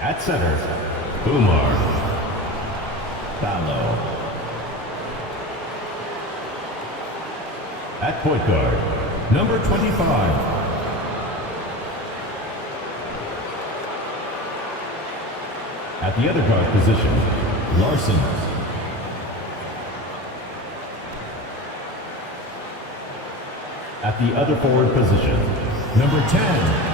At center, Umar Fallow. At point guard, number 25. At the other guard position, Larson. At the other forward position, number 10.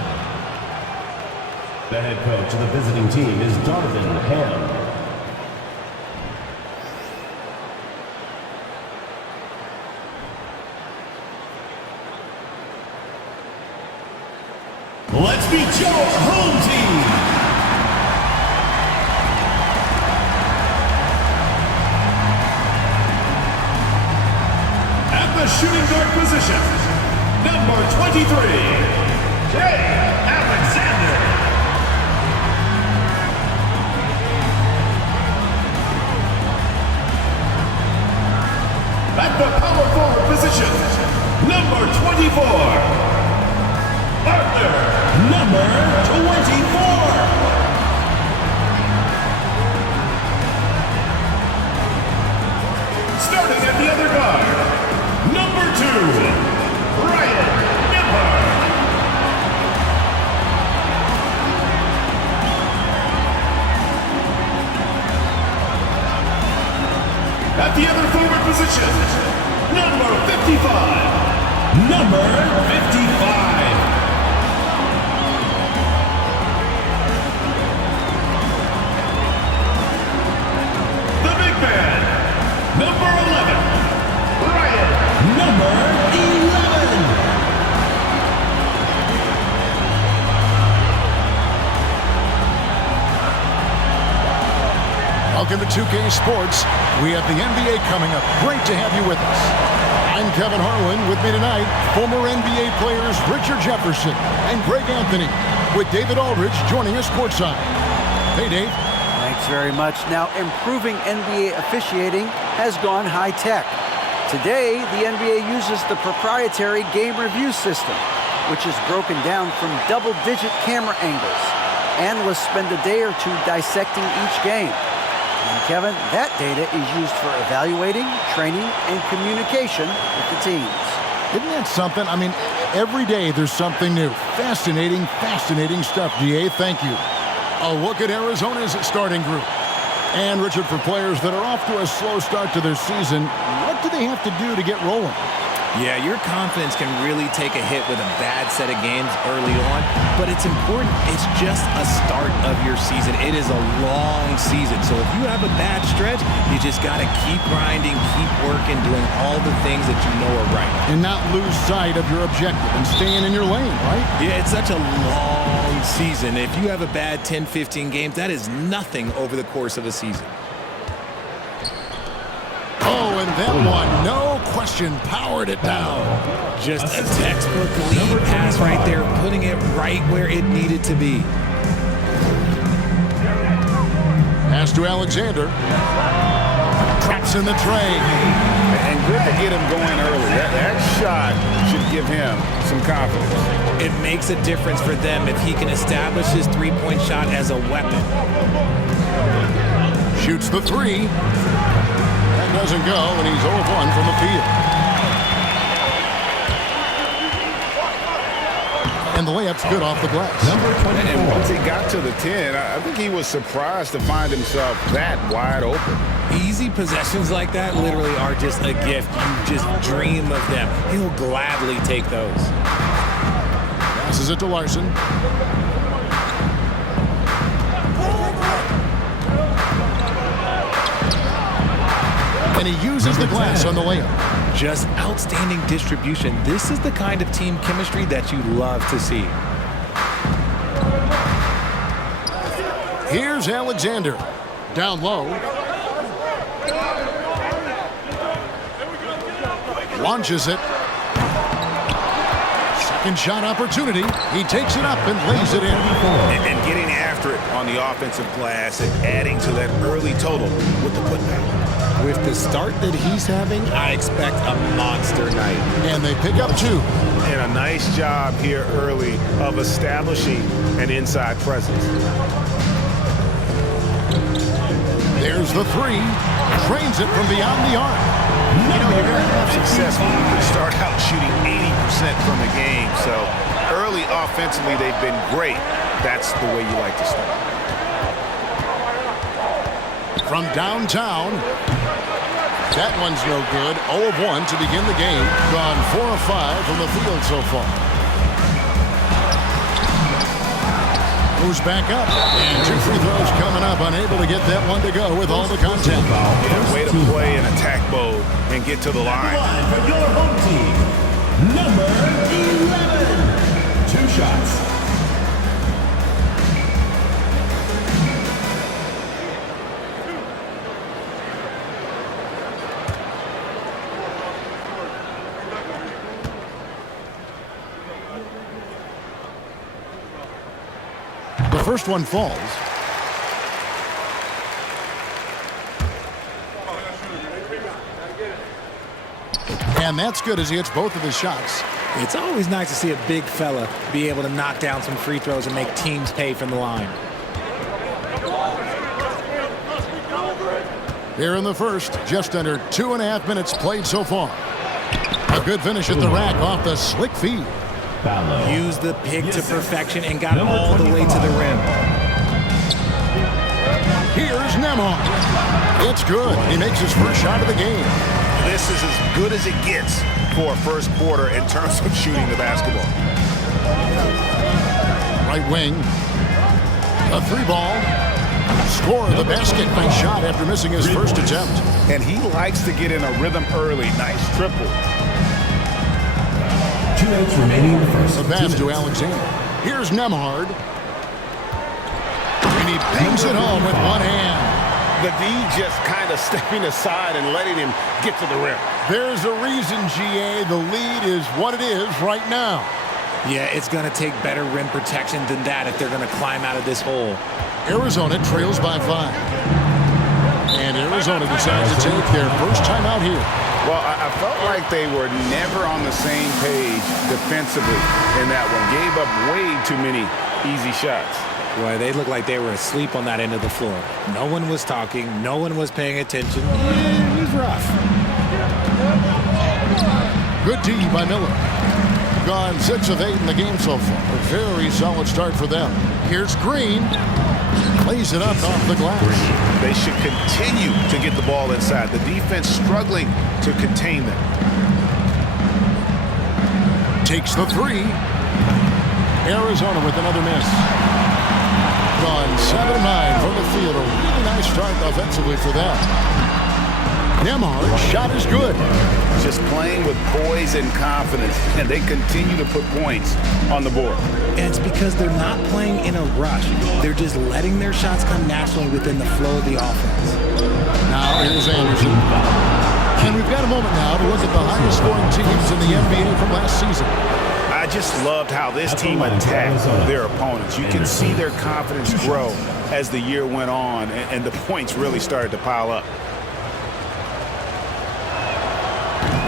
The head coach of the visiting team is Donovan Ham. Let's meet your home team. At the shooting guard position, number 23, Jay Alexander. At the power forward position, number 24, Arthur, number 24. Starting at the other guard, number 2, Ryan Nimmer. At the other forward position, number 55. Number 55. The big man, number 11. Ryan, number 11. Welcome to 2K Sports. We have the NBA coming up. Great to have you with us. I'm Kevin Harlan. With me tonight, former NBA players Richard Jefferson and Greg Anthony, with David Aldridge joining us courtside. Hey, Dave. Thanks very much. Now, improving NBA officiating has gone high-tech. Today, the NBA uses the proprietary game review system, which is broken down from double-digit camera angles. Analysts spend a day or two dissecting each game. And Kevin, that data is used for evaluating, training, and communication with the teams. Isn't that something? I mean, every day there's something new. Fascinating stuff, DA. Thank you. A look at Arizona's starting group. And, Richard, for players that are off to a slow start to their season, what do they have to do to get rolling? Yeah, your confidence can really take a hit with a bad set of games early on, but it's important. It's just a start of your season. It is a long season, so if you have a bad stretch, you just got to keep grinding, keep working, doing all the things that you know are right. And not lose sight of your objective and staying in your lane, right? Yeah, it's such a long season. If you have a bad 10, 15 games, that is nothing over the course of a season. Oh, and that one, no question, powered it down. Just a textbook lead pass right there, putting it right where it needed to be. Pass to Alexander. Traps in the tray. And good to get him going early. That shot should give him some confidence. It makes a difference for them if he can establish his three-point shot as a weapon. Shoots the three. Doesn't go, and he's 0 of 1 from the field. And the layup's good off the glass. Number 24. And once he got to the 10, I think he was surprised to find himself that wide open. Easy possessions like that literally are just a gift. You just dream of them. He'll gladly take those. Passes it to Larson. And he uses the glass on the layup. Just outstanding distribution. This is the kind of team chemistry that you love to see. Here's Alexander. Down low. Launches it. Second shot opportunity. He takes it up and lays it in. And getting after it on the offensive glass and adding to that early total with the putback. With the start that he's having, I expect a monster night. And they pick up 2. And a nice job here early of establishing an inside presence. There's the three. Drains it from beyond the arc. You know, you're going to have success when you can start out shooting 80% from the game. So early offensively, they've been great. That's the way you like to start. From downtown. That one's no good. 0 of 1 to begin the game. Gone 4 of 5 from the field so far. Moves back up. And 2 free throws coming up. Unable to get that one to go with all the content. Yeah, way to play in attack mode and get to the line. For your home team, number 11. 2 shots. The first one falls. And that's good as he hits both of his shots. It's always nice to see a big fella be able to knock down some free throws and make teams pay from the line. Here in the first, just under 2.5 minutes played so far. A good finish at the rack off the slick feed. Used the pick to perfection and got all the way to the rim. Here's Nembhard. It's good. He makes his first shot of the game. This is as good as it gets for a first quarter in terms of shooting the basketball. Right wing. A 3-ball. Score the basket. Nice shot after missing his first attempt. And he likes to get in a rhythm early. Nice triple. 2 minutes remaining in the first. The pass to Alexander. Here's Nembhard. And he bangs it home with one hand. The D just kind of stepping aside and letting him get to the rim. There's a reason, GA. The lead is what it is right now. Yeah, it's going to take better rim protection than that if they're going to climb out of this hole. Arizona trails by 5. And Arizona decides to take their first time out here. Well, I felt like they were never on the same page defensively in that one. Gave up way too many easy shots. Boy, they looked like they were asleep on that end of the floor. No one was talking. No one was paying attention. It was rough. Good D by Miller. Gone 6 of 8 in the game so far. A very solid start for them. Here's Green. Plays it up off the glass. They should continue to get the ball inside. The defense struggling to contain them. Takes the 3. Arizona with another miss. Gone 7-9 from the field. A really nice start offensively for them. Nembhard's shot is good. Just playing with poise and confidence, and they continue to put points on the board. And it's because they're not playing in a rush. They're just letting their shots come naturally within the flow of the offense. Now here's Anderson. And we've got a moment now to look at the highest scoring teams in the NBA from last season. I just loved how this team attacked their opponents. You can see their confidence grow as the year went on, and the points really started to pile up.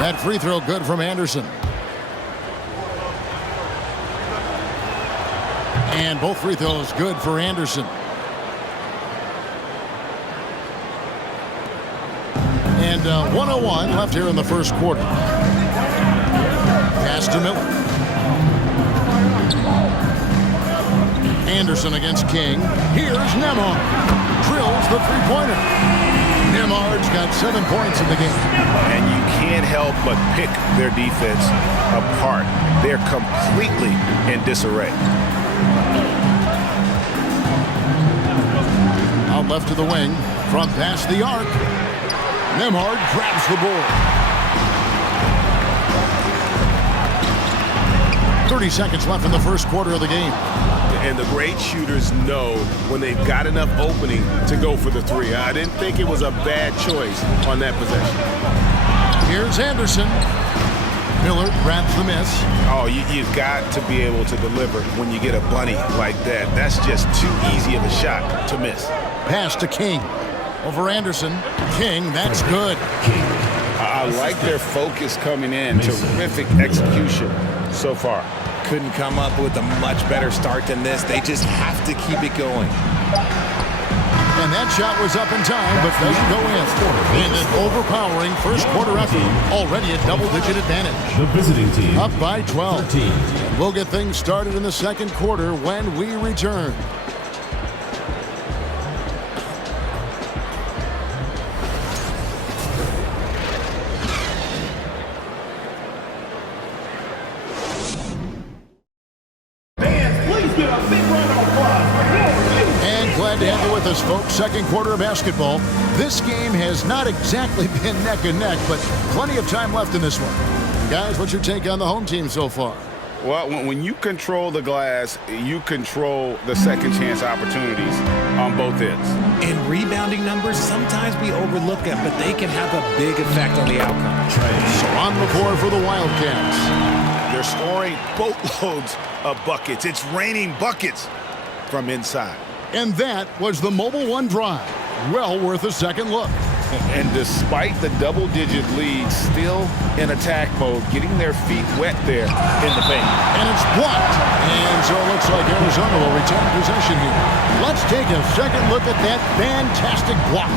That free throw good from Anderson. And both free throws good for Anderson. And 101 left here in the first quarter. Pass to Miller. Anderson against King. Here's Nembhard. Drills the three-pointer. Nembhard's got 7 points in the game. And you can't help but pick their defense apart. They're completely in disarray. Out left to the wing. From past the arc. Nembhard grabs the board. 30 seconds left in the first quarter of the game. And the great shooters know when they've got enough opening to go for the 3. I didn't think it was a bad choice on that possession. Here's Anderson. Miller grabs the miss. Oh, you've got to be able to deliver when you get a bunny like that. That's just too easy of a shot to miss. Pass to King. Over Anderson. King, that's good. I like their focus coming in. Terrific execution so far. Couldn't come up with a much better start than this. They just have to keep it going. And that shot was up in time, but doesn't go in. And an overpowering first quarter effort. Already a double-digit advantage. The visiting team. Up by 12. 13. And we'll get things started in the second quarter when we return. Glad to have you with us, folks. Second quarter of basketball. This game has not exactly been neck and neck, but plenty of time left in this one. Guys, what's your take on the home team so far? Well, when you control the glass, you control the second chance opportunities on both ends. And rebounding numbers, sometimes we overlook them, but they can have a big effect on the outcome. So on the board for the Wildcats. They're scoring boatloads of buckets. It's raining buckets from inside. And that was the Mobile One drive. Well worth a second look. And despite the double-digit lead, still in attack mode, getting their feet wet there in the paint. And it's blocked. And so it looks like Arizona will retain possession here. Let's take a second look at that fantastic block.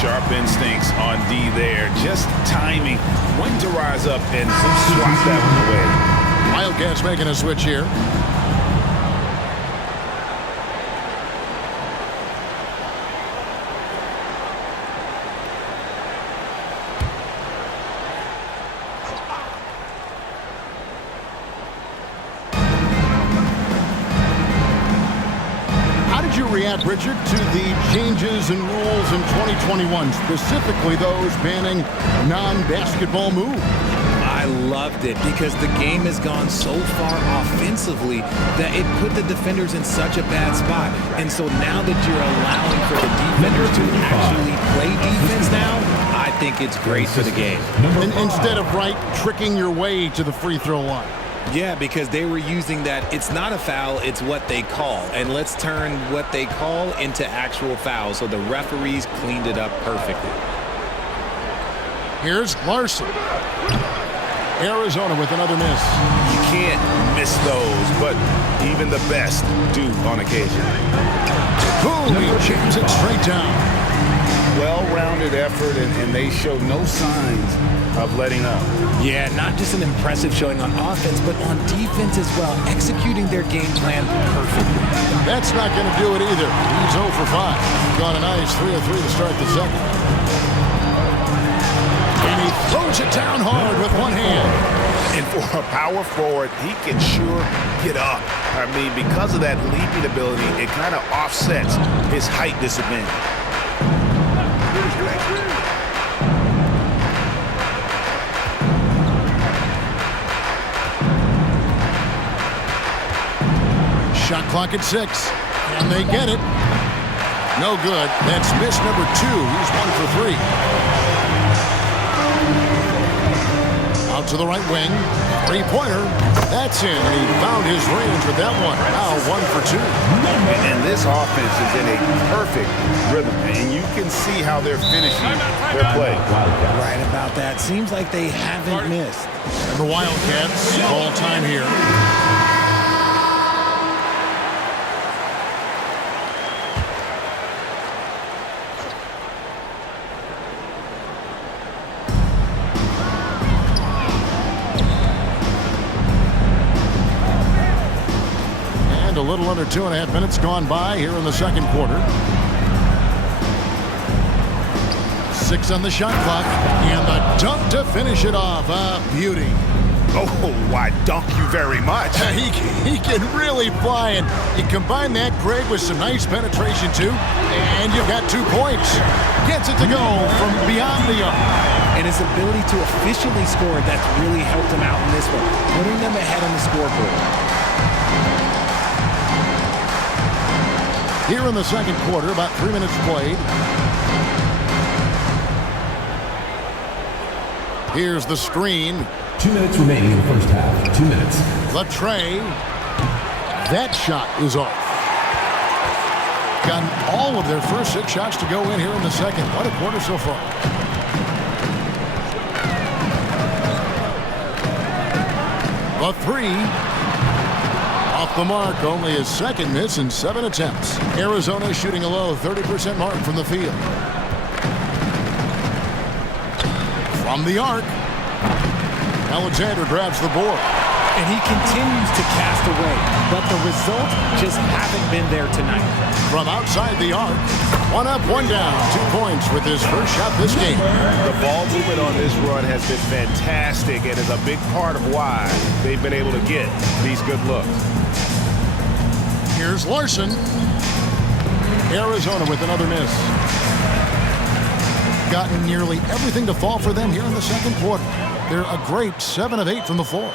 Sharp instincts on D there. Just timing when to rise up and swat that one away. Wildcats making a switch here. React, Richard, to the changes in rules in 2021, specifically those banning non-basketball moves? I loved it because the game has gone so far offensively that it put the defenders in such a bad spot. And so now that you're allowing for the defenders to actually play defense now, I think it's great for the game. Instead of tricking your way to the free throw line. Yeah, because they were using that it's not a foul, it's what they call. And let's turn what they call into actual fouls. So the referees cleaned it up perfectly. Here's Larson. Arizona with another miss. You can't miss those, but even the best do on occasion. Boom! He jams it straight down. Well-rounded effort, and they show no signs of letting up. Yeah, not just an impressive showing on offense, but on defense as well, executing their game plan perfectly. That's not going to do it either. He's 0 for 5. Got a nice 3 of 3 to start the second. And he throws it down hard with one hand. And for a power forward, he can sure get up. I mean, because of that leaping ability, it kind of offsets his height disadvantage. Shot clock at 6, and they get it. No good. That's miss number 2. He's 1 for 3. Out to the right wing. Three-pointer. That's in, and he found his range with that one. Now 1 for 2. And this offense is in a perfect rhythm, and you can see how they're finishing their play. Right about that. Seems like they haven't missed. And the Wildcats all time here. A little under 2.5 minutes gone by here in the second quarter. 6 on the shot clock, and the dunk to finish it off. Beauty. Oh, why dunk you very much. He can really fly, and you combine that, Greg, with some nice penetration too, and you've got 2 points. Gets it to go from beyond the arc. And his ability to efficiently score, that's really helped him out in this one, putting them ahead on the scoreboard. Here in the second quarter, about 3 minutes played. Here's the screen. 2 minutes remaining in the first half. 2 minutes. Latre. That shot is off. Gotten all of their first 6 shots to go in here in the second. What a quarter so far. A 3. Off the mark. Only his second miss in 7 attempts. Arizona shooting a low 30% mark from the field. From the arc, Alexander grabs the board. And he continues to cast away, but the results just haven't been there tonight. From outside the arc, 1 up, 1 down, 2 points with his first shot this game. The ball movement on this run has been fantastic and is a big part of why they've been able to get these good looks. Here's Larson. Arizona with another miss. Gotten nearly everything to fall for them here in the second quarter. They're a great 7 of 8 from the floor.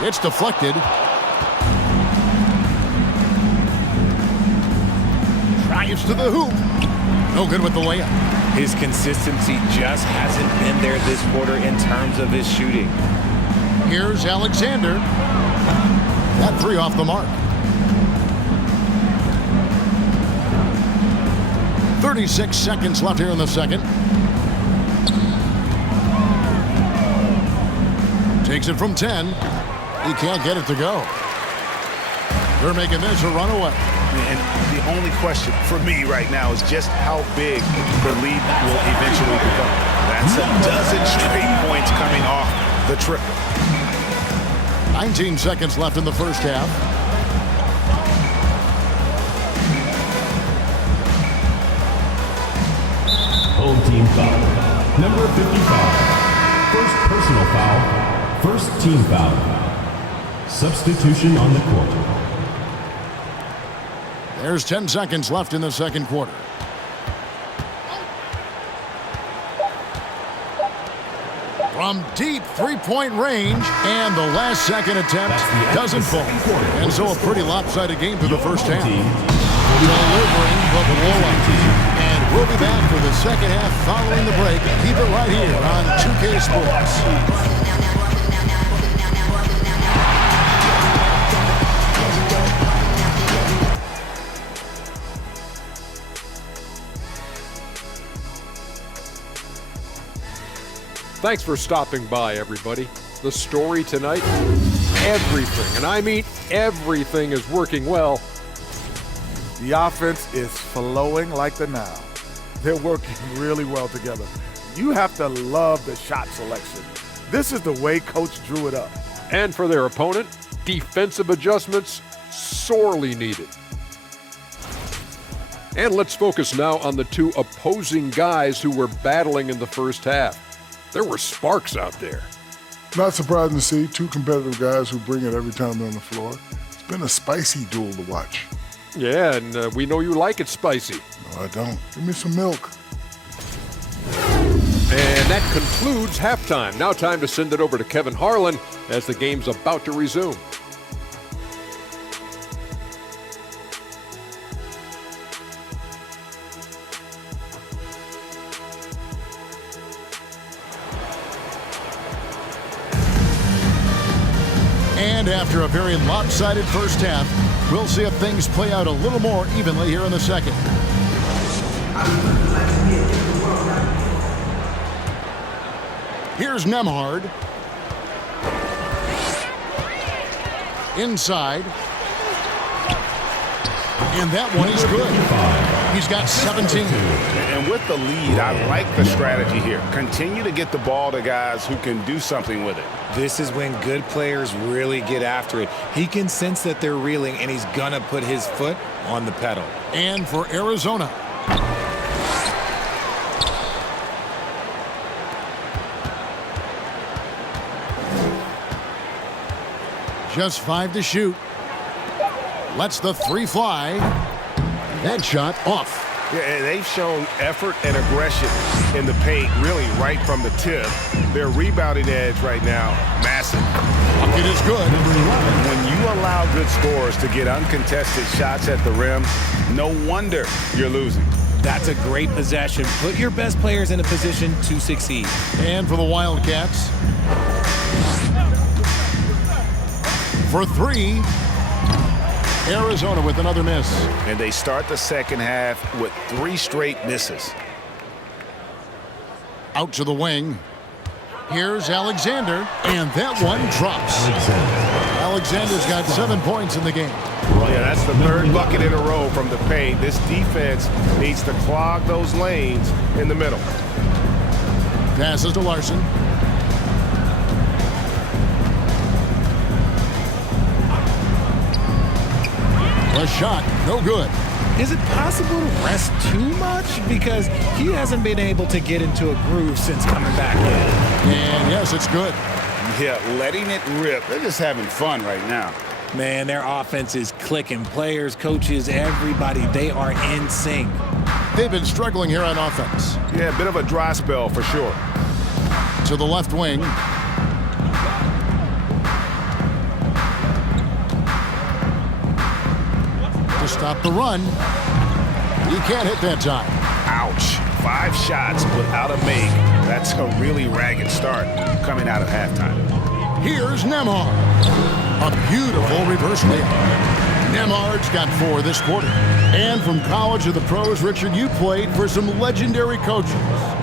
It's deflected. Drives to the hoop. No good with the layup. His consistency just hasn't been there this quarter in terms of his shooting. Here's Alexander. That 3 off the mark. 36 seconds left here in the second. Takes it from 10. He can't get it to go. They're making this a runaway. And the only question for me right now is just how big the lead will eventually become. That's a dozen straight points coming off the triple. 19 seconds left in the first half. Home team foul. Number 55. First personal foul. First team foul. Substitution on the court. There's 10 seconds left in the second quarter. From deep three-point range, and the last second attempt doesn't fall. And so a pretty lopsided game through the first half. Delivering the blowout. And we'll be back for the second half following the break. Keep it right here on 2K Sports. Thanks for stopping by, everybody. The story tonight, everything, and I mean everything, is working well. The offense is flowing like the Nile. They're working really well together. You have to love the shot selection. This is the way Coach drew it up. And for their opponent, defensive adjustments sorely needed. And let's focus now on the two opposing guys who were battling in the first half. There were sparks out there. Not surprising to see two competitive guys who bring it every time they're on the floor. It's been a spicy duel to watch. Yeah, and we know you like it spicy. No, I don't. Give me some milk. And that concludes halftime. Now time to send it over to Kevin Harlan as the game's about to resume. And after a very lopsided first half, we'll see if things play out a little more evenly here in the second. Here's Nembhard. Inside. And that one is good. He's got 17. And with the lead, I like the strategy here. Continue to get the ball to guys who can do something with it. This is when good players really get after it. He can sense that they're reeling, and he's going to put his foot on the pedal. And for Arizona. Just 5 to shoot. Lets the 3 fly. That shot off. Yeah, they've shown effort and aggression in the paint, really right from the tip. Their rebounding edge right now, massive. Bucket is good. When you allow good scorers to get uncontested shots at the rim, no wonder you're losing. That's a great possession. Put your best players in a position to succeed. And for the Wildcats. For 3. Arizona with another miss. And they start the second half with 3 straight misses. Out to the wing. Here's Alexander, and that one drops. Alexander's got 7 points in the game. Yeah, that's the third bucket in a row from the paint. This defense needs to clog those lanes in the middle. Passes to Larson. A shot, no good. Is it possible to rest too much? Because he hasn't been able to get into a groove since coming back in. And yes, it's good. Yeah, letting it rip. They're just having fun right now. Man, their offense is clicking. Players, coaches, everybody, they are in sync. They've been struggling here on offense. Yeah, a bit of a dry spell for sure. To the left wing. To stop the run. He can't hit that time. Ouch. 5 shots without a make. That's a really ragged start coming out of halftime. Here's Nembhard. A beautiful reverse layup. Nembhard's got 4 this quarter. And from college to the pros, Richard, you played for some legendary coaches.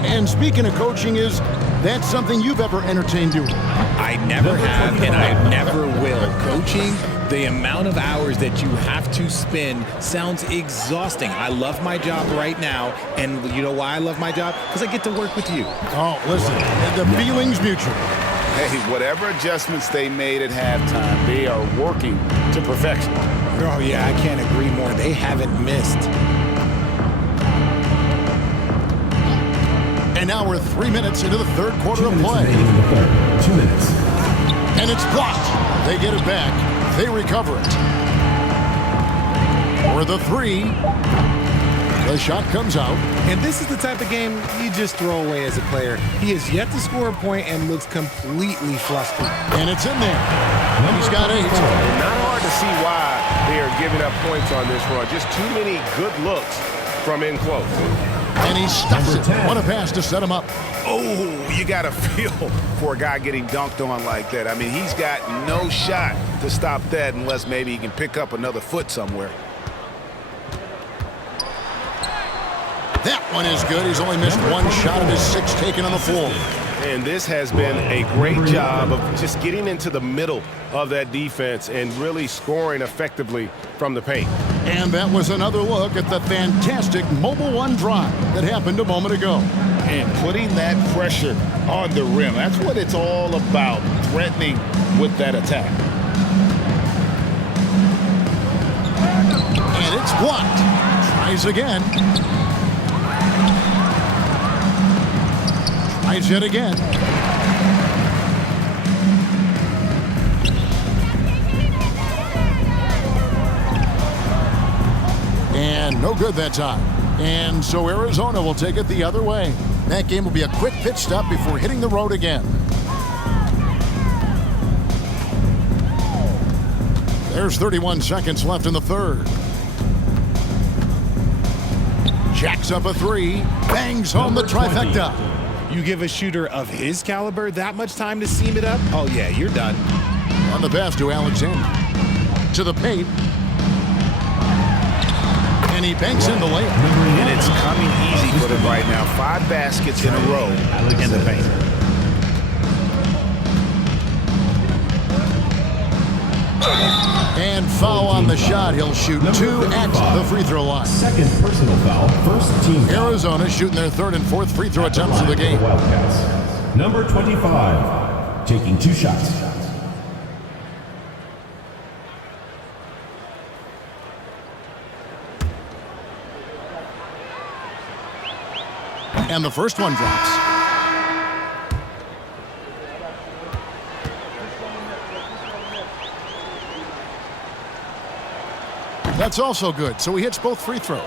And speaking of coaching, is that something you've ever entertained doing? I never have, and I never will. Coaching, the amount of hours that you have to spend sounds exhausting. I love my job right now, and you know why I love my job? Because I get to work with you. Oh, listen, the feeling's mutual. Hey, whatever adjustments they made at halftime, they are working to perfection. Oh, yeah, I can't agree more. They haven't missed. And now we're 3 minutes into the third quarter of play. 2 minutes. And it's blocked. They get it back. They recover it. For the 3. The shot comes out. And this is the type of game you just throw away as a player. He has yet to score a point and looks completely flustered. And it's in there. He's got 8. Not hard to see why they are giving up points on this run. Just too many good looks from in close. And he stuffs it. What a pass to set him up. Oh, you got to feel for a guy getting dunked on like that. I mean, he's got no shot to stop that unless maybe he can pick up another foot somewhere. That one is good. He's only missed 1 shot of his 6 taken on the floor. And this has been a great job of just getting into the middle of that defense and really scoring effectively from the paint. And that was another look at the fantastic Mobile One drive that happened a moment ago. And putting that pressure on the rim. That's what it's all about, threatening with that attack. And it's blocked. Tries again. Tries yet again. And no good that time. And so Arizona will take it the other way. That game will be a quick pit stop before hitting the road again. There's 31 seconds left in the third. Jacks up a 3. Bangs home the trifecta. You give a shooter of his caliber that much time to seam it up? Oh, yeah, you're done. On the pass to Alexander. To the paint. And he banks in the layup. And it's coming easy for them right now. 5 baskets in a row in the paint. And foul on the shot. He'll shoot 2 at the free throw line. Second personal foul, first team foul. Arizona shooting their 3rd and 4th free throw attempts of the game. Wildcats. Number 25, taking 2 shots. And the first one drops. That's also good, so he hits both free throws.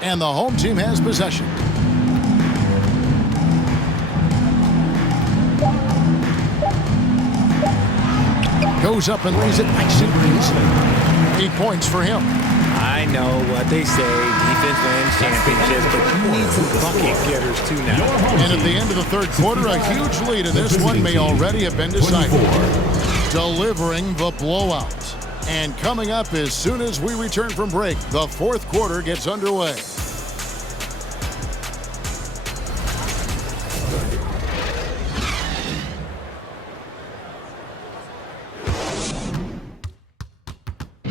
And the home team has possession. Goes up and lays it nice and easy. 8 points for him. I know what they say, defense wins championships, but you need some bucket getters too now. And at the end of the third quarter, a huge lead in this one may already have been decided. Delivering the blowout. And coming up as soon as we return from break, the fourth quarter gets underway.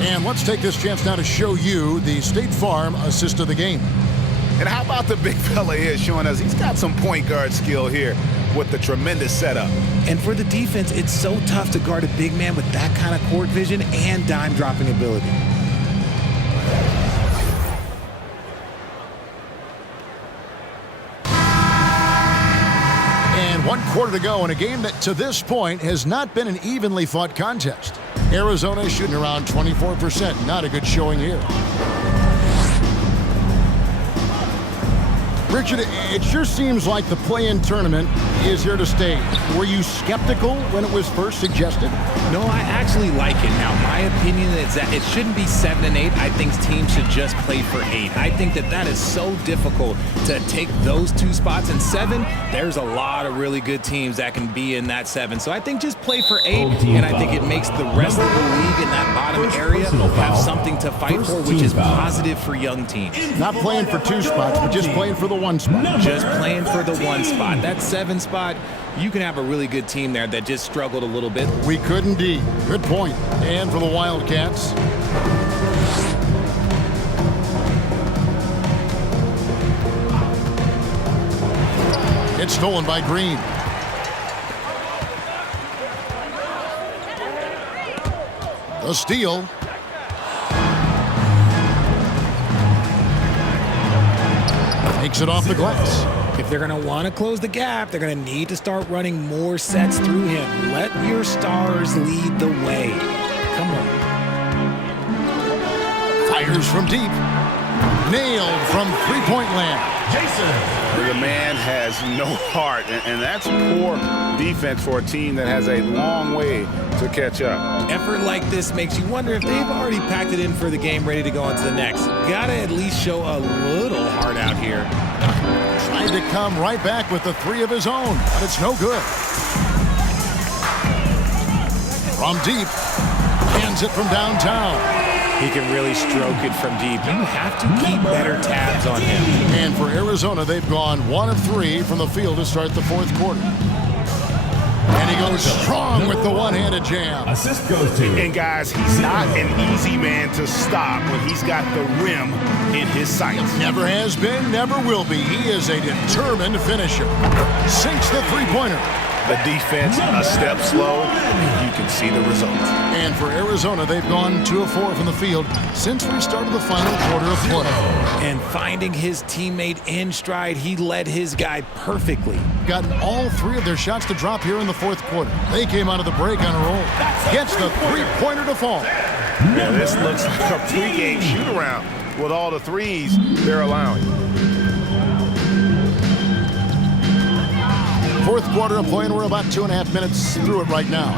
And let's take this chance now to show you the State Farm assist of the game. And how about the big fella here showing us he's got some point guard skill here with the tremendous setup. And for the defense, it's so tough to guard a big man with that kind of court vision and dime dropping ability. And 1 quarter to go in a game that to this point has not been an evenly fought contest. Arizona shooting around 24%. Not a good showing here. Richard, it sure seems like the play-in tournament is here to stay. Were you skeptical when it was first suggested? No, I actually like it. Now, my opinion is that it shouldn't be 7 and 8. I think teams should just play for 8. I think that is so difficult to take those 2 spots. And 7, there's a lot of really good teams that can be in that 7. So I think just play for 8, and I think it makes the rest of the league in that bottom area have something to fight for, which is positive for young teams. Not playing for 2 spots, but just playing for the 1 spot. Just playing for the 1 spot. That 7 spot, you can have a really good team there that just struggled a little bit. We could indeed. Good point. And for the Wildcats, it's stolen by Green. The steal. Takes it off the glass. If they're going to want to close the gap, they're going to need to start running more sets through him. Let your stars lead the way. Come on. Fires from deep. Nailed from three-point land. The man has no heart, and that's poor defense for a team that has a long way to catch up. Effort like this makes you wonder if they've already packed it in for the game, ready to go on to the next. Gotta at least show a little heart out here. Trying to come right back with the 3 of his own, but it's no good. From deep, hands it from downtown. He can really stroke it from deep. You have to keep better tabs on him. And for Arizona, they've gone 1 of 3 from the field to start the 4th quarter. And he goes strong with the one-handed jam. Assist goes to. And guys, he's not an easy man to stop when he's got the rim in his sights. Never has been, never will be. He is a determined finisher. Sinks the three-pointer. The defense a step slow, and you can see the result. And for Arizona, they've gone 2 of 4 from the field since we started the final quarter of play. And finding his teammate in stride, he led his guy perfectly. Gotten all 3 of their shots to drop here in the 4th quarter. They came out of the break on a roll. Gets the three-pointer to fall. Yeah, this looks like a pregame shoot-around with all the threes they're allowing. 4th quarter of play, and we're about 2.5 minutes through it right now.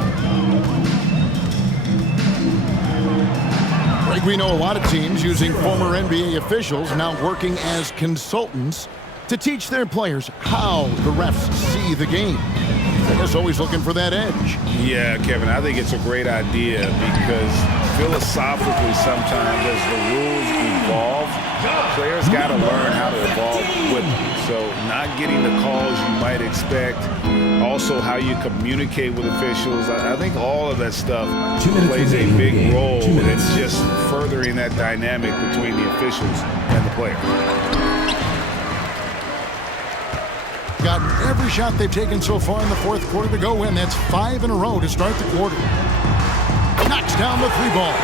Greg, we know a lot of teams using former NBA officials now working as consultants to teach their players how the refs see the game. I guess always looking for that edge. Yeah, Kevin, I think it's a great idea because philosophically sometimes as the rules evolve, players got to learn how to evolve with them. So not getting the calls you might expect, also how you communicate with officials, I think all of that stuff plays a big role. It's just furthering that dynamic between the officials and the player. Gotten every shot they've taken so far in the 4th quarter to go in. That's 5 in a row to start the quarter. Knocks down the 3 ball.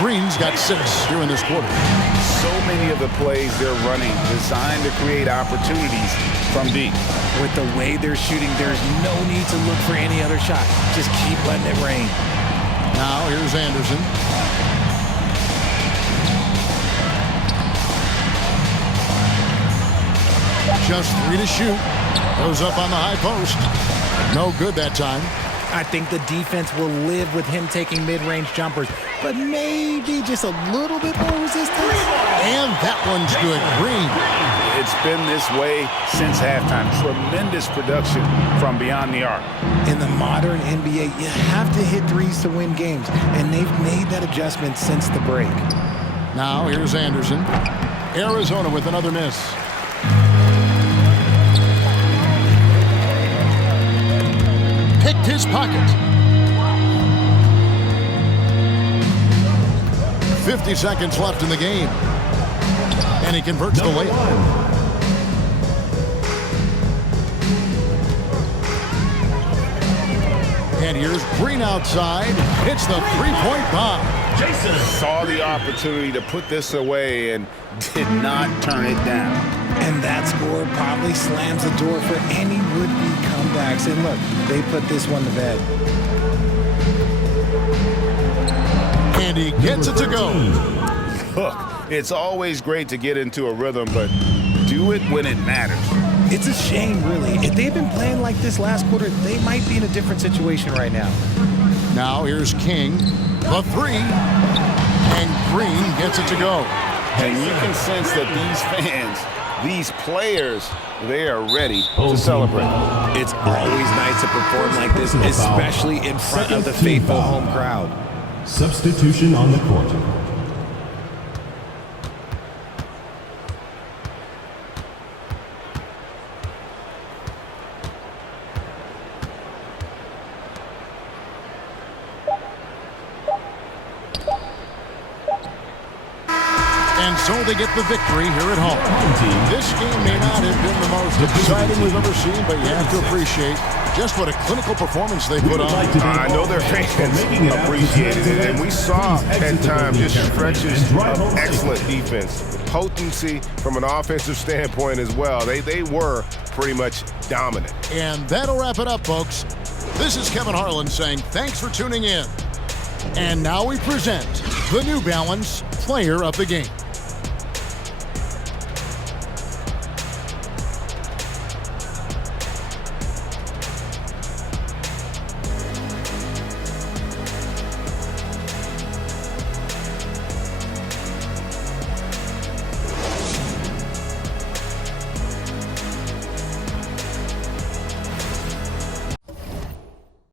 Green's got 6 here in this quarter. So many of the plays they're running designed to create opportunities from deep. With the way they're shooting, there's no need to look for any other shot. Just keep letting it rain. Now here's Anderson. Just 3 to shoot. Goes up on the high post. No good that time. I think the defense will live with him taking mid-range jumpers, but maybe just a little bit more resistance. And that one's good. Green. It's been this way since halftime. Tremendous production from beyond the arc. In the modern NBA, you have to hit threes to win games, and they've made that adjustment since the break. Now here's Anderson. Arizona with another miss. Picked his pocket. 50 seconds left in the game. And he converts the layup. And here's Green outside. Hits the three-point bomb. Jason saw the opportunity to put this away and did not turn it down. And that score probably slams the door for any would-be comebacks. And look, they put this one to bed. And he gets it to go. Look, it's always great to get into a rhythm, but do it when it matters. It's a shame, really. If they'd been playing like this last quarter, they might be in a different situation right now. Now here's King. The three. And Green gets it to go. And you can sense that these fans, these players, they are ready to celebrate. It's always nice to perform like this, especially in front of the faithful home crowd. Substitution on the court. And so they get the victory here at home. This game may not have been the most exciting we've ever seen, but you have to appreciate just what a clinical performance they put on. I know their fans appreciated it, and we saw at times just stretches of excellent defense. The potency from an offensive standpoint as well. They were pretty much dominant. And that'll wrap it up, folks. This is Kevin Harlan saying thanks for tuning in. And now we present the New Balance Player of the Game.